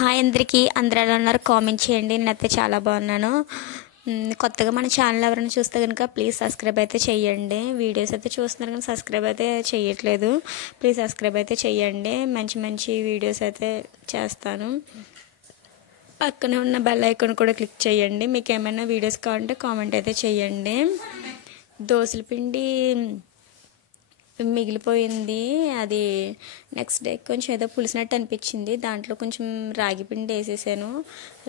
Hi అందరికీ, అందరూ ఎలా ఉన్నారు? కామెంట్ చేయండి. నేనైతే చాలా బాగున్నాను. కొత్తగా మన ఛానల్ ఎవరైనా చూస్తే కనుక ప్లీజ్ సబ్స్క్రైబ్ అయితే చేయండి. వీడియోస్ అయితే చూస్తున్నారు కానీ సబ్స్క్రైబ్ అయితే చేయట్లేదు. ప్లీజ్ సబ్స్క్రైబ్ అయితే చేయండి. మంచి మంచి వీడియోస్ అయితే చేస్తాను. పక్కనే ఉన్న బెల్ ఐకాన్ కూడా క్లిక్ చేయండి. మీకు ఏమైనా వీడియోస్ కావాలంటే కామెంట్ అయితే చేయండి. దోసల పిండి మిగిలిపోయింది. అది నెక్స్ట్ డే కొంచెం ఏదో పులిసినట్టు అనిపించింది. దాంట్లో కొంచెం రాగి పిండి వేసేసాను.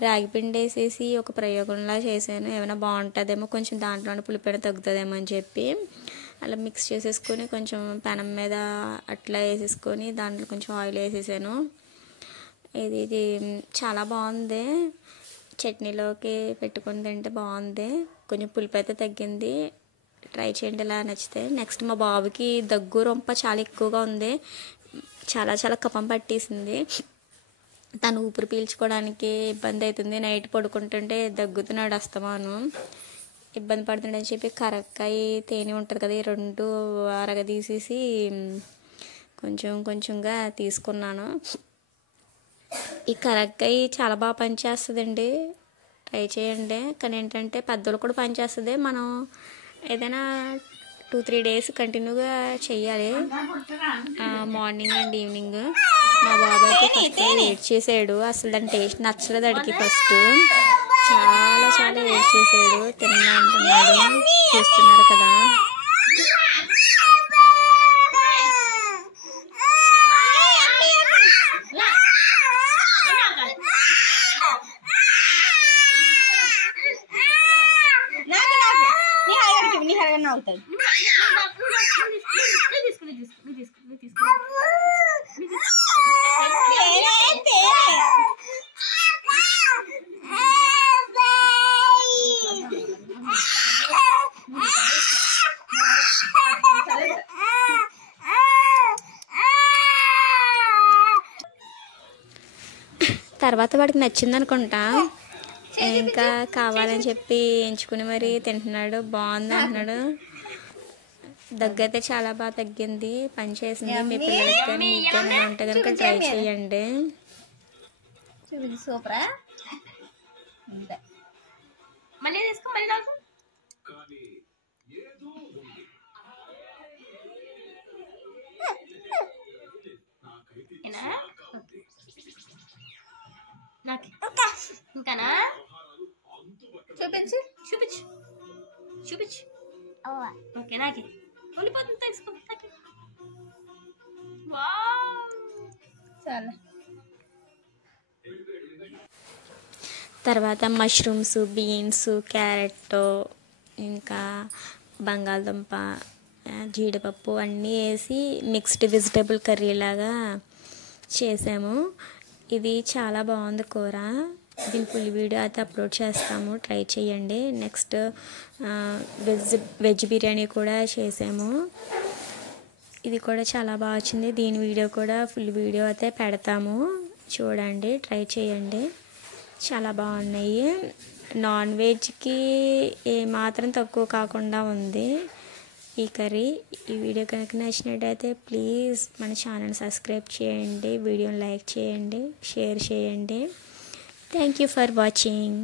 రాగి పిండి వేసేసి ఒక ప్రయోగంలా చేశాను. ఏమైనా బాగుంటుందేమో, కొంచెం దాంట్లోనే పులిపైన తగ్గుతుందేమో అని చెప్పి అలా మిక్స్ చేసేసుకొని కొంచెం పెనం మీద అట్లా వేసేసుకొని దాంట్లో కొంచెం ఆయిల్ వేసేసాను. ఇది చాలా బాగుంది. చట్నీలోకి పెట్టుకొని తింటే బాగుంది. కొంచెం పులుపు అయితే తగ్గింది. ట్రై చేయండి ఇలా నచ్చితే. నెక్స్ట్ మా బాబుకి దగ్గు రొంప చాలా ఎక్కువగా ఉంది. చాలా చాలా కఫం పట్టేసింది. తను ఊపిరి పీల్చుకోవడానికి ఇబ్బంది అవుతుంది. నైట్ పడుకుంటుంటే దగ్గుతున్నాడు అస్తమాను. ఇబ్బంది పడుతుండని చెప్పి కరక్కాయ తేనె ఉంటుంది కదా, ఈ రెండు అరగదీసేసి కొంచెం కొంచెంగా తీసుకున్నాను. ఈ కరక్కాయ చాలా బాగా పనిచేస్తుందండి. ట్రై చేయండి. కానీ ఏంటంటే పెద్దలు కూడా పనిచేస్తుంది. మనం ఏదైనా 2-3 డేస్ కంటిన్యూగా చెయ్యాలి, మార్నింగ్ అండ్ ఈవినింగ్. మా బాబు అయితే ఫస్ట్ వెయిట్ చేసాడు. అసలు దాని టేస్ట్ నచ్చలేదు అడిగి. ఫస్ట్ చాలా చాలా వెయిట్ చేసాడు. తిన్నా అంటున్నాడు. చూస్తున్నారు కదా. తర్వాత వాడికి నచ్చింది అనుకుంటా. ఇంకా కావాలని చెప్పి ఎంచుకుని మరీ తింటున్నాడు. బాగుంది అంటున్నాడు. దగ్గు అయితే చాలా బాగా తగ్గింది, పని చేసింది. మీ పిల్లలకి కానీ మీకు కానీ ఉంటే కనుక ట్రై చేయండి. సూపరా. ఇంకానా చూపించు చూపించు చూపించు. ఓకే, నాకే ఉండిపోతుంది. తీసుకో. చాలా. తర్వాత మష్రూమ్స్, బీన్స్, క్యారెట్, ఇంకా బంగాళదుంప, జీడిపప్పు అన్నీ వేసి మిక్స్డ్ వెజిటేబుల్ కర్రీ లాగా చేసాము. ఇది చాలా బాగుంది కూర. దీని ఫుల్ వీడియో అయితే అప్లోడ్ చేస్తాము, ట్రై చేయండి. నెక్స్ట్ వెజ్ బిర్యానీ కూడా చేసాము. ఇది కూడా చాలా బాగా వచ్చింది. దీని వీడియో కూడా ఫుల్ వీడియో అయితే పెడతాము, చూడండి, ట్రై చేయండి. చాలా బాగున్నాయి. నాన్ వెజ్కి ఏమాత్రం తక్కువ కాకుండా ఉంది ఈ కర్రీ. ఈ వీడియో కనుక నచ్చినట్టయితే ప్లీజ్ మన ఛానల్ సబ్స్క్రైబ్ చేయండి, వీడియోని లైక్ చేయండి, షేర్ చేయండి. Thank you for watching.